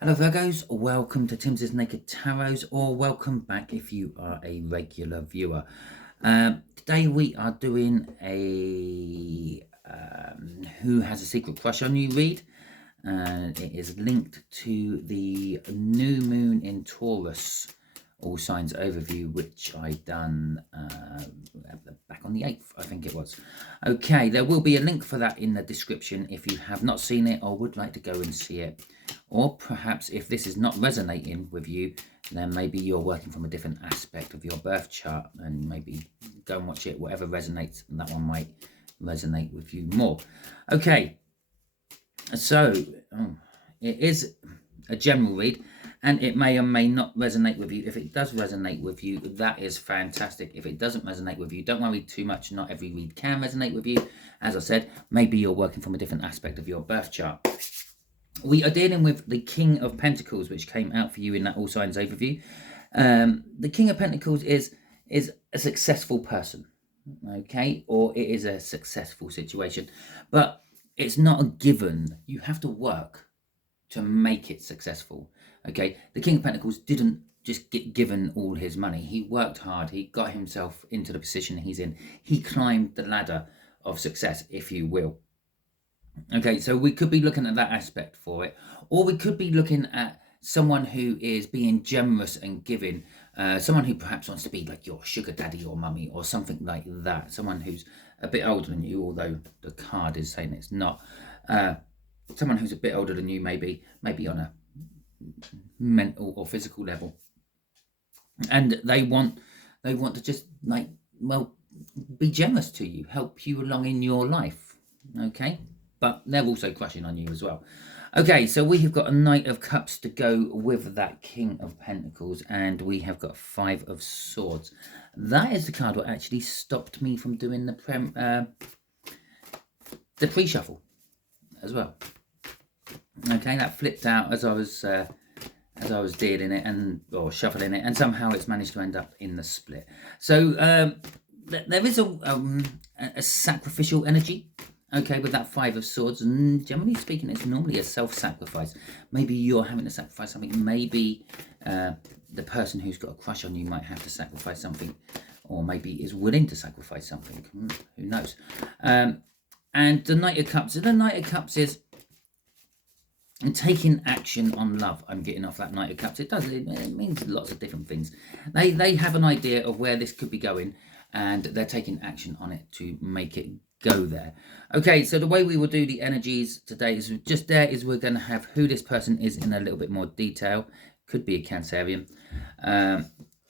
Hello Virgos, welcome to Timsy Naked Tarot, or welcome back if you are a regular viewer. Today we are doing a Who Has a Secret Crush on You read, and it is linked to the new moon in Taurus, all signs overview, which I done back on the 8th, I think it was. Okay, there will be a link for that in the description if you have not seen it or would like to go and see it. Or perhaps if this is not resonating with you, then maybe you're working from a different aspect of your birth chart, and maybe go and watch it, whatever resonates, and that one might resonate with you more. Okay, so it is a general read, and it may or may not resonate with you. If it does resonate with you, that is fantastic. If it doesn't resonate with you, don't worry too much. Not every read can resonate with you. As I said, maybe you're working from a different aspect of your birth chart. We are dealing with the King of Pentacles, which came out for you in that All Signs overview. The King of Pentacles is a successful person, okay? Or it is a successful situation. But it's not a given. You have to work to make it successful, okay? The King of Pentacles didn't just get given all his money. He worked hard. He got himself into the position he's in. He climbed the ladder of success, if you will. Okay, so we could be looking at that aspect for it, or we could be looking at someone who is being generous and giving, someone who perhaps wants to be like your sugar daddy or mummy or something like that, someone who's a bit older than you, although the card is saying it's not. Someone who's a bit older than you, maybe on a mental or physical level, and they want to just be generous to you, help you along in your life, okay? But they're also crushing on you as well. Okay, so we have got a Knight of Cups to go with that King of Pentacles, and we have got 5 of Swords. That is the card that actually stopped me from doing the pre-shuffle as well. Okay, that flipped out as I was dealing it or shuffling it, and somehow it's managed to end up in the split. So there is a sacrificial energy. Okay, with that 5 of Swords, and generally speaking, it's normally a self-sacrifice. Maybe you're having to sacrifice something. Maybe the person who's got a crush on you might have to sacrifice something, or maybe is willing to sacrifice something. Who knows? And the Knight of Cups. The Knight of Cups is taking action on love. I'm getting off that Knight of Cups. It means lots of different things. They have an idea of where this could be going, and they're taking action on it to make it go there. Okay, so the way we will do the energies today is we're going to have who this person is in a little bit more detail. Could be a Cancerian.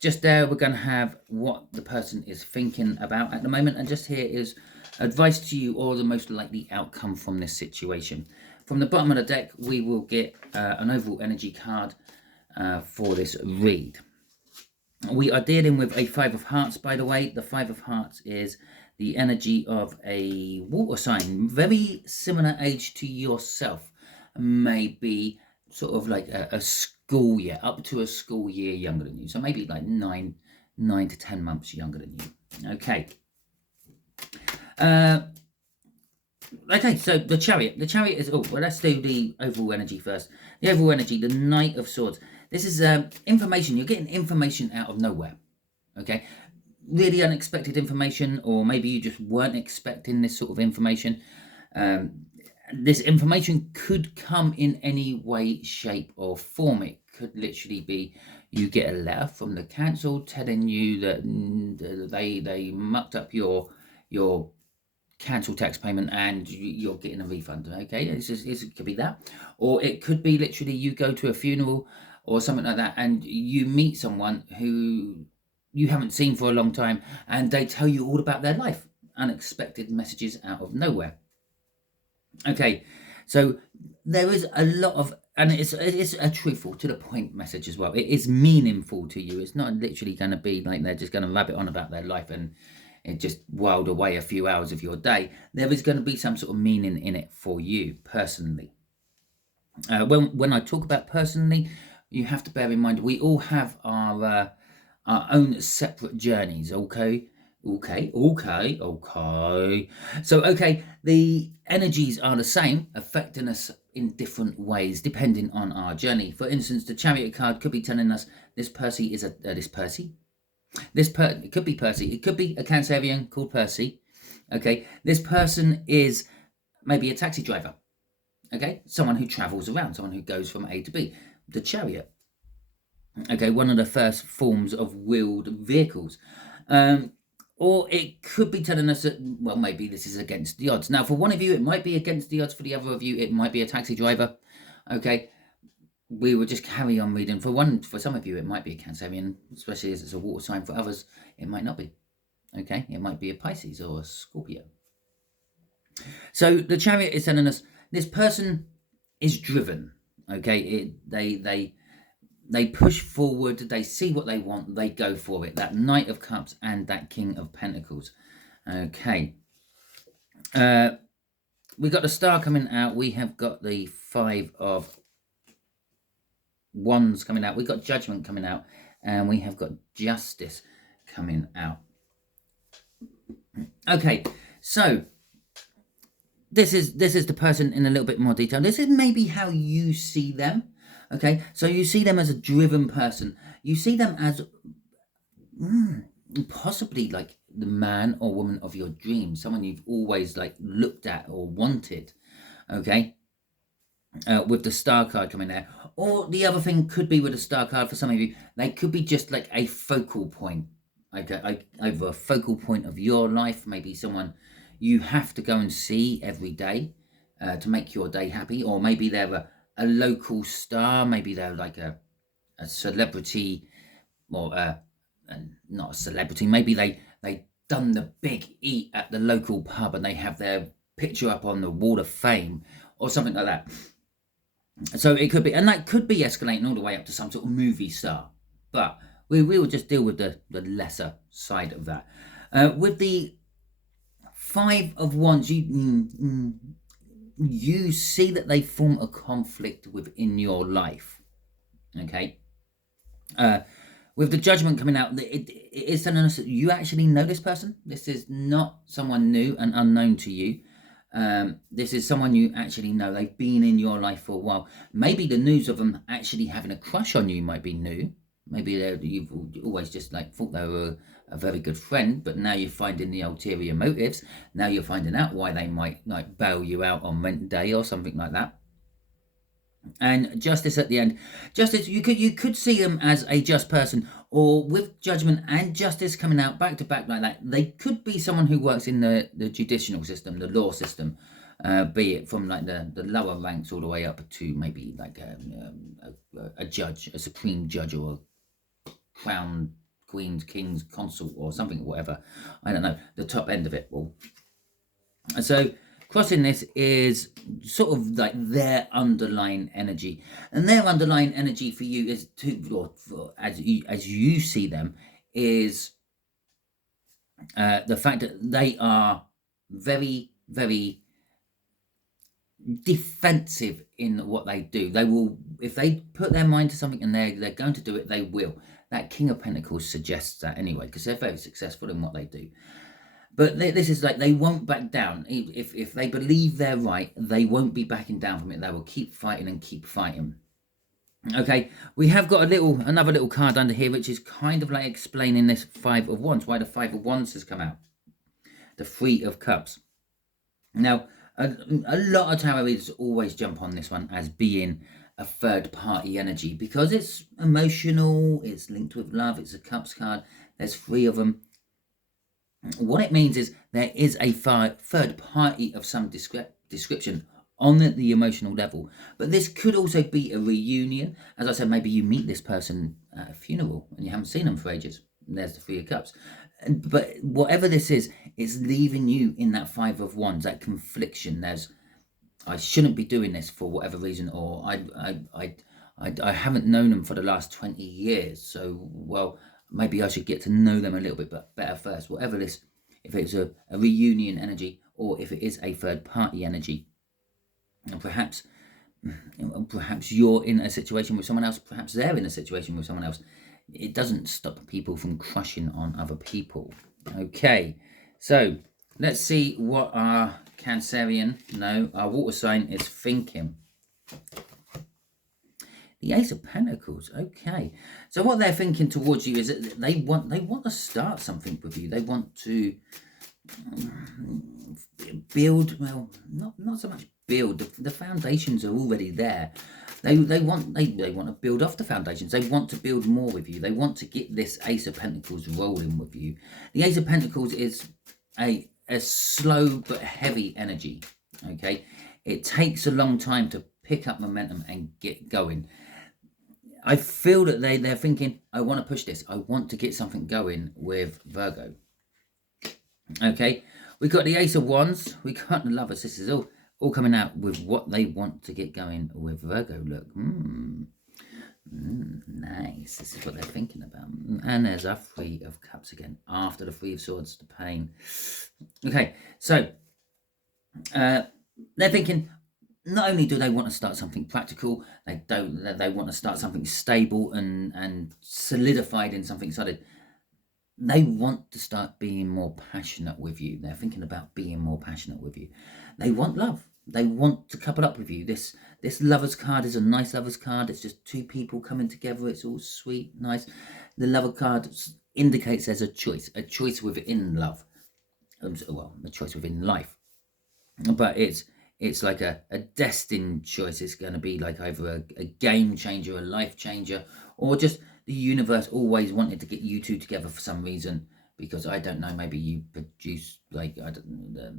Just there, we're going to have what the person is thinking about at the moment, and just here is advice to you, or the most likely outcome from this situation. From the bottom of the deck, we will get an overall energy card for this read. We are dealing with a 5 of Hearts, by the way. The 5 of Hearts is the energy of a water sign, very similar age to yourself, maybe sort of like a school year, up to a school year younger than you. So maybe like 9 to 10 months younger than you. Okay. Okay, so the Chariot is, let's do the overall energy first. The overall energy, the Knight of Swords. This is information. You're getting information out of nowhere. Okay, really unexpected information, or maybe you just weren't expecting this sort of information. This information could come in any way, shape, or form. It could literally be you get a letter from the council telling you that they mucked up your cancel tax payment and you're getting a refund. Okay, it could be that, or it could be literally you go to a funeral or something like that, and you meet someone who you haven't seen for a long time, and they tell you all about their life. Unexpected messages out of nowhere. Okay, so there is a lot of, and it's a truthful, to the point message as well. It is meaningful to you. It's not literally going to be like they're just going to rabbit on about their life and it just whiled away a few hours of your day. There is going to be some sort of meaning in it for you personally. When I talk about personally, you have to bear in mind we all have our own separate journeys, okay? Okay. So, okay, the energies are the same, affecting us in different ways depending on our journey. For instance, the Chariot card could be telling us this Percy is it could be Percy. It could be a Cancerian called Percy. Okay, this person is maybe a taxi driver. Okay, someone who travels around, someone who goes from A to B. The Chariot. Okay, one of the first forms of wheeled vehicles. Or it could be telling us that, well, maybe this is against the odds. Now, for one of you, it might be against the odds. For the other of you, it might be a taxi driver. Okay, we will just carry on reading. For some of you, it might be a Cancerian, especially as it's a water sign. For others, it might not be. Okay, it might be a Pisces or a Scorpio. So the Chariot is telling us this person is driven. Okay, they push forward, they see what they want, they go for it. That Knight of Cups and that King of Pentacles. Okay. We got the Star coming out. We have got the Five of Wands coming out. We've got Judgment coming out. And we have got Justice coming out. Okay, so this is the person in a little bit more detail. This is maybe how you see them. Okay, so you see them as a driven person. You see them as possibly like the man or woman of your dreams, someone you've always like looked at or wanted. Okay, with the Star card coming there. Or the other thing could be with the Star card for some of you, they could be just like a focal point. Okay, over a focal point of your life, maybe someone you have to go and see every day to make your day happy. Or maybe they're a local star, maybe they're like a celebrity, or not a celebrity, maybe they done the big eat at the local pub and they have their picture up on the wall of fame or something like that. So it could be, and that could be escalating all the way up to some sort of movie star, but we will just deal with the lesser side of that. With the Five of Wands, you see that they form a conflict within your life. Okay. With the Judgment coming out, it is telling us that you actually know this person. This is not someone new and unknown to you. This is someone you actually know. They've been in your life for a while. Maybe the news of them actually having a crush on you might be new. Maybe you've always just like thought they were a very good friend, but now you're finding the ulterior motives. Now you're finding out why they might like bail you out on rent day or something like that. And Justice at the end. Justice, you could see them as a just person, or with Judgment and Justice coming out back to back like that, they could be someone who works in the judicial system, the law system, be it from like the lower ranks all the way up to maybe like a judge, a supreme judge, or a crown, queen's, king's consort, or something, whatever. I don't know, the top end of it. Well, so crossing this is sort of like their underlying energy, and their underlying energy for you is as you see them, is the fact that they are very, very defensive in what they do. They will, if they put their mind to something and they're going to do it, they will. That King of Pentacles suggests that anyway, because they're very successful in what they do. But this is like, they won't back down. If they believe they're right, they won't be backing down from it. They will keep fighting and keep fighting. Okay, we have got another little card under here, which is kind of like explaining this Five of Wands, why the Five of Wands has come out. The Three of Cups. Now, a lot of tarot readers always jump on this one as being a third-party energy, because it's emotional, it's linked with love, it's a Cups card, there's three of them. What it means is there is a third party of some description on the emotional level. But this could also be a reunion. As I said, maybe you meet this person at a funeral and you haven't seen them for ages. And there's the Three of Cups. But whatever this is, it's leaving you in that Five of Wands, that confliction. I shouldn't be doing this for whatever reason, or I haven't known them for the last 20 years. So, well, maybe I should get to know them a little bit better first. Whatever this, if it's a reunion energy, or if it is a third party energy, and perhaps you're in a situation with someone else, perhaps they're in a situation with someone else. It doesn't stop people from crushing on other people. Okay, so let's see what our Cancerian, no, our water sign is thinking. The Ace of Pentacles. Okay, so what they're thinking towards you is that they want to start something with you. They want to build. Well, not so much build. The foundations are already there. They want to build off the foundations. They want to build more with you. They want to get this Ace of Pentacles rolling with you. The Ace of Pentacles is a slow but heavy energy. Okay, it takes a long time to pick up momentum and get going. I feel that they're thinking, I want to push this. I want to get something going with Virgo. Okay, we got the Ace of Wands. We got the Lovers. This is all coming out with what they want to get going with Virgo. Look, nice. This is what they're thinking about. And there's a Three of Cups again. After the Three of Swords, the pain. Okay, so they're thinking, not only do they want to start something practical, they want to start something stable and solidified in something solid. They want to start being more passionate with you. They're thinking about being more passionate with you. They want love. They want to couple up with you. This Lover's card is a nice Lover's card. It's just two people coming together. It's all sweet, nice. The Lover card indicates there's a choice within love. Well, a choice within life. But it's like a destined choice. It's going to be like either a game changer, a life changer, or just the universe always wanted to get you two together for some reason, because I don't know, maybe you produce like, I don't know,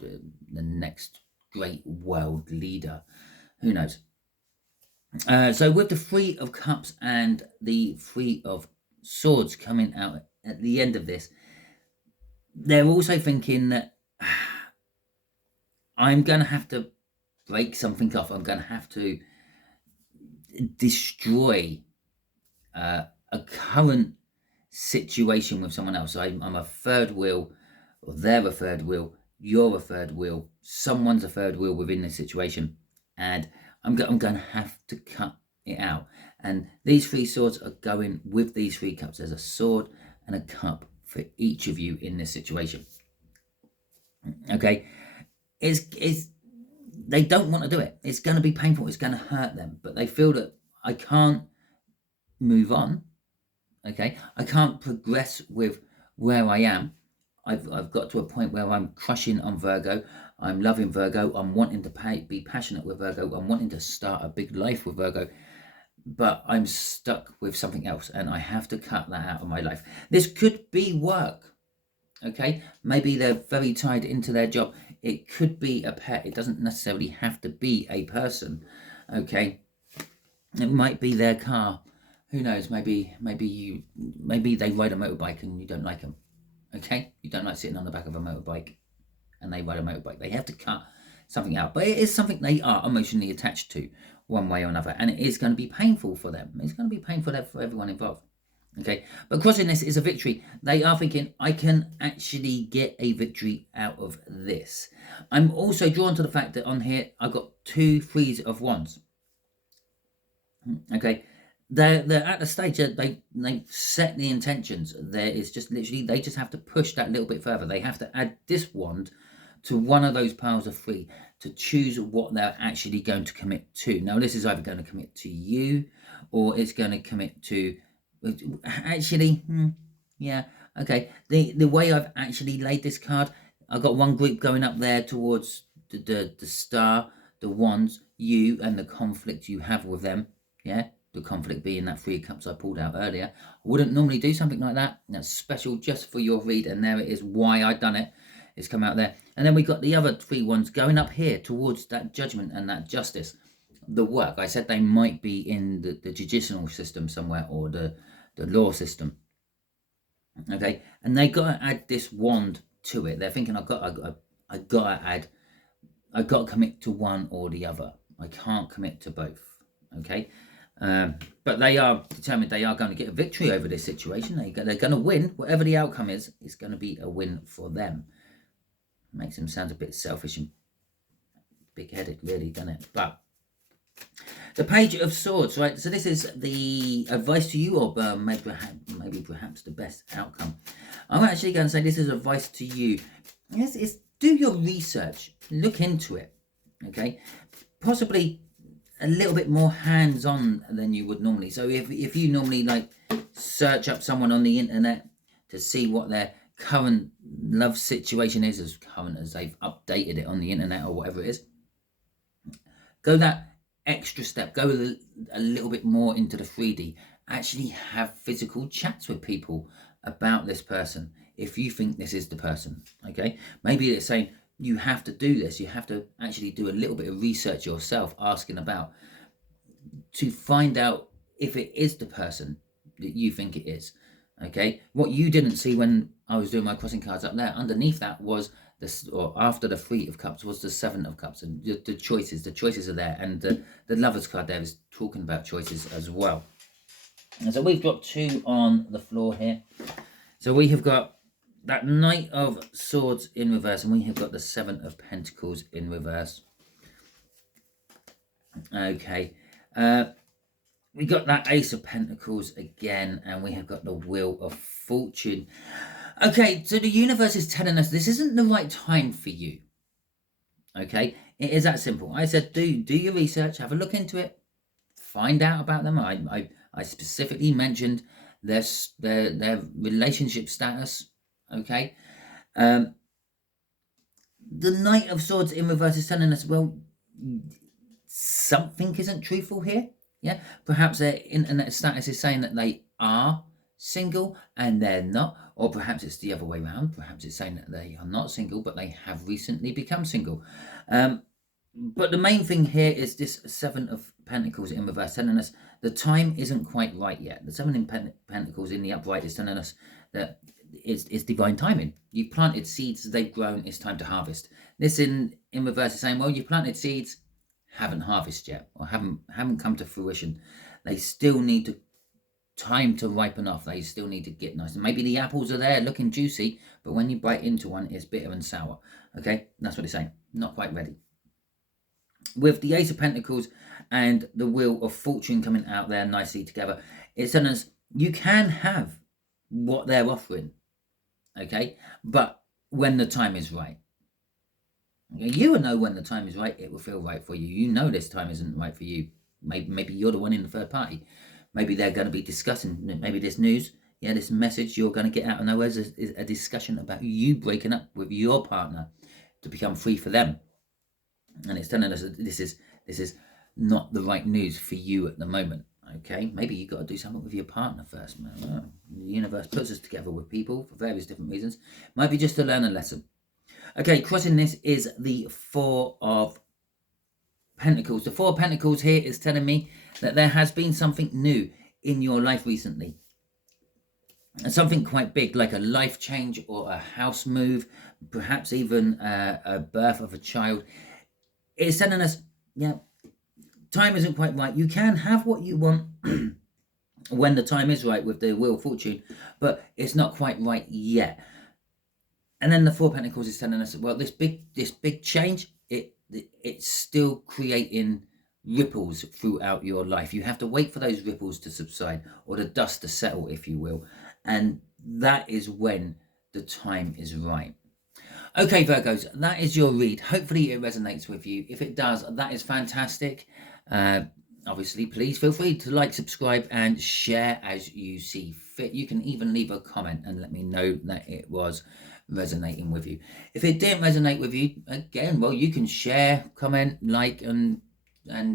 the next great world leader, who knows. So with the Three of Cups and the Three of Swords coming out at the end of this, they're also thinking that I'm going to have to break something off. I'm going to have to destroy a current situation with someone else. I'm a third wheel, or they're a third wheel, you're a third wheel, someone's a third wheel within this situation, and I'm going to have to cut it out. And these three swords are going with these three cups. There's a sword and a cup for each of you in this situation. Okay, they don't want to do it. It's going to be painful. It's going to hurt them, but they feel that I can't move on. Okay, I can't progress with where I am. I've got to a point where I'm crushing on Virgo. I'm loving Virgo. I'm wanting to be passionate with Virgo. I'm wanting to start a big life with Virgo, but I'm stuck with something else, and I have to cut that out of my life. This could be work. Okay, maybe they're very tied into their job. It could be a pet. It doesn't necessarily have to be a person. Okay, it might be their car. Who knows? Maybe they ride a motorbike and you don't like them. Okay, you don't like sitting on the back of a motorbike, and they ride a motorbike. They have to cut something out, but it is something they are emotionally attached to, one way or another, and it is going to be painful for them. It's going to be painful for everyone involved. Okay, but crossing this is a victory. They are thinking, I can actually get a victory out of this. I'm also drawn to the fact that on here I've got 2 Threes of Wands. Okay, they're at the stage that they set the intentions. There is just literally, they just have to push that little bit further. They have to add this wand to one of those piles of 3 to choose what they're actually going to commit to. Now, this is either going to commit to you, or it's going to commit to, actually, yeah, okay. The way I've actually laid this card, I've got one group going up there towards the star, the wands, you, and the conflict you have with them. Yeah, the conflict being that 3 cups I pulled out earlier. I wouldn't normally do something like that. That's special just for your read, and there it is, why I done it. It's come out there. And then we got the other 3 ones going up here towards that judgment and that justice. The work, I said they might be in the judicial system somewhere, or the law system. Okay, and they got to add this wand to it. They're thinking, I got to commit to one or the other. I can't commit to both. Okay, but they are determined. They are going to get a victory over this situation. They're going to win. Whatever the outcome is, it's going to be a win for them. Makes them sound a bit selfish and big-headed, really, doesn't it? But The Page of Swords, right? So this is the advice to you, or maybe perhaps the best outcome. I'm actually going to say this is advice to you. Yes, it's do your research, look into it, okay? Possibly a little bit more hands-on than you would normally. So if you normally like search up someone on the internet to see what their current love situation is, as current as they've updated it on the internet or whatever it is, go that extra step, go a little bit more into the 3D, actually have physical chats with people about this person if you think this is the person. Okay, maybe it's saying you have to do this, you have to actually do a little bit of research yourself, asking about, to find out if it is the person that you think it is. Okay, what you didn't see when I was doing my crossing cards up there, underneath that was this, or after the 3 of Cups was the 7 of Cups, and the choices are there, and the Lovers card there is talking about choices as well. And so we've got 2 on the floor here. So we have got that Knight of Swords in reverse, and we have got the 7 of Pentacles in reverse. Okay, we got that Ace of Pentacles again, and we have got the Wheel of Fortune. Okay, so the universe is telling us this isn't the right time for you. Okay, it is that simple. I said do your research, have a look into it, find out about them. I specifically mentioned their relationship status. Okay, the Knight of Swords in reverse is telling us, well, something isn't truthful here. Yeah, perhaps their internet status is saying that they are single and they're not, or perhaps it's the other way around. Perhaps it's saying that they are not single but they have recently become single. But the main thing here is this 7 of Pentacles in reverse telling us the time isn't quite right yet. The 7 in Pentacles in the upright is telling us that it's divine timing. You've planted seeds, they've grown, it's time to harvest. This in reverse is saying, well, you planted seeds, haven't harvested yet, or haven't come to fruition. They still need time to ripen off. They still need to get nice. And maybe the apples are there looking juicy, but when you bite into one, it's bitter and sour. Okay, that's what it's saying. Not quite ready. With the Ace of Pentacles and the Wheel of Fortune coming out there nicely together, it's telling us you can have what they're offering. Okay, but when the time is right. You will know when the time is right. It will feel right for you. You know this time isn't right for you. Maybe you're the one in the third party. Maybe they're going to be discussing, maybe this news, this message you're going to get out of nowhere is a discussion about you breaking up with your partner to become free for them. And it's telling us that this is not the right news for you at the moment. Okay, maybe you got to do something with your partner first. The universe puts us together with people for various different reasons. Might be just to learn a lesson. Okay, crossing this is the 4 of Pentacles. The 4 of Pentacles here is telling me that there has been something new in your life recently. And something quite big, like a life change or a house move, perhaps even a birth of a child. It's telling us, time isn't quite right. You can have what you want when the time is right with the Wheel of Fortune, but it's not quite right yet. And then the 4 of Pentacles is telling us, well, this big change, it's still creating ripples throughout your life. You have to wait for those ripples to subside, or the dust to settle, if you will. And that is when the time is right. Okay, Virgos, that is your read. Hopefully it resonates with you. If it does, that is fantastic. Obviously, please feel free to like, subscribe, and share as you see fit. You can even leave a comment and let me know that it was resonating with you. If it didn't resonate with you, again, well, you can share, comment, like, and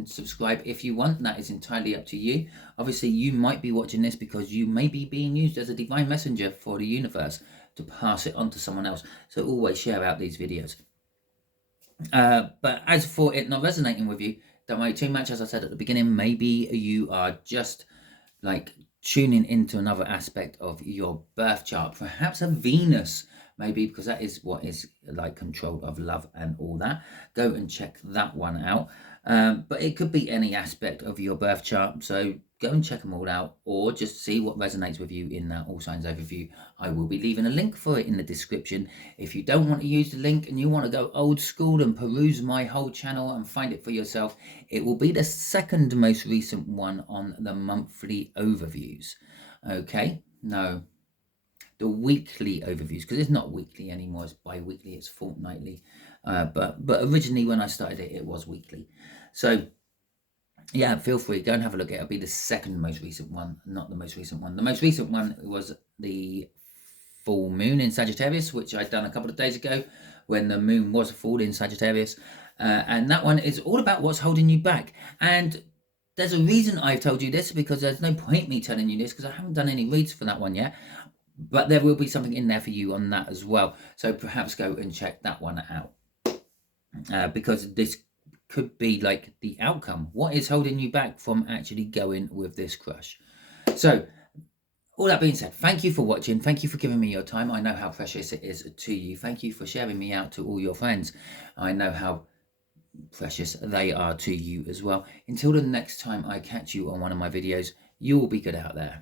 subscribe if you want. That is entirely up to you. Obviously, you might be watching this because you may be being used as a divine messenger for the universe to pass it on to someone else. So always share out these videos. But as for it not resonating with you, don't worry too much. As I said at the beginning, maybe you are just like tuning into another aspect of your birth chart, perhaps a Venus, maybe, because that is what is like control of love and all that. Go and check that one out. But it could be any aspect of your birth chart. So go and check them all out, or just see what resonates with you in that All Signs overview. I will be leaving a link for it in the description. If you don't want to use the link and you want to go old school and peruse my whole channel and find it for yourself, it will be the second most recent one on the monthly overviews. Okay, no, the weekly overviews, because it's not weekly anymore, it's bi-weekly, it's fortnightly. But originally when I started it, it was weekly. So yeah, feel free, go and have a look at it. It'll be the second most recent one, not the most recent one. The most recent one was the full moon in Sagittarius, which I'd done a couple of days ago when the moon was full in Sagittarius. And that one is all about what's holding you back. And there's a reason I've told you this, because there's no point me telling you this, because I haven't done any reads for that one yet. But there will be something in there for you on that as well. So perhaps go and check that one out. Because this could be like the outcome. What is holding you back from actually going with this crush? So all that being said, thank you for watching. Thank you for giving me your time. I know how precious it is to you. Thank you for sharing me out to all your friends. I know how precious they are to you as well. Until the next time I catch you on one of my videos, you will be good out there.